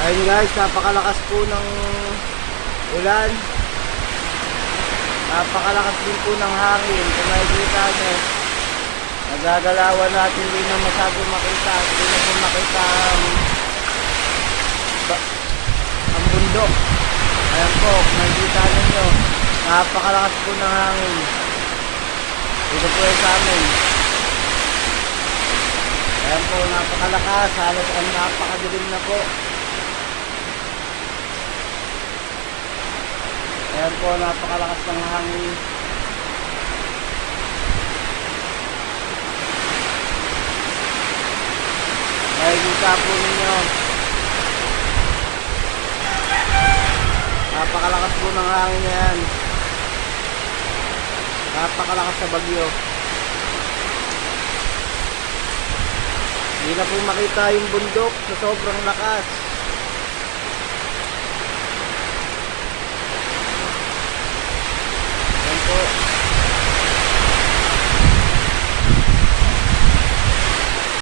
Ayun guys, napakalakas po ng ulan. Napakalakas din po ng hangin. Kung makikita nyo, nagagalawan natin, hindi na masyado makita. Hindi na po makita ang bundok. Ayan po, kung makikita nyo, napakalakas po ng hangin. Ito po yung sa amin. Ayan po, napakalakas. Halos ang napakadilim na po. Ayan po, napakalakas ng hangin. Makikita po ninyo, napakalakas po ng hangin na yan. Napakalakas sa bagyo. Hindi na po makita yung bundok sa sobrang lakas.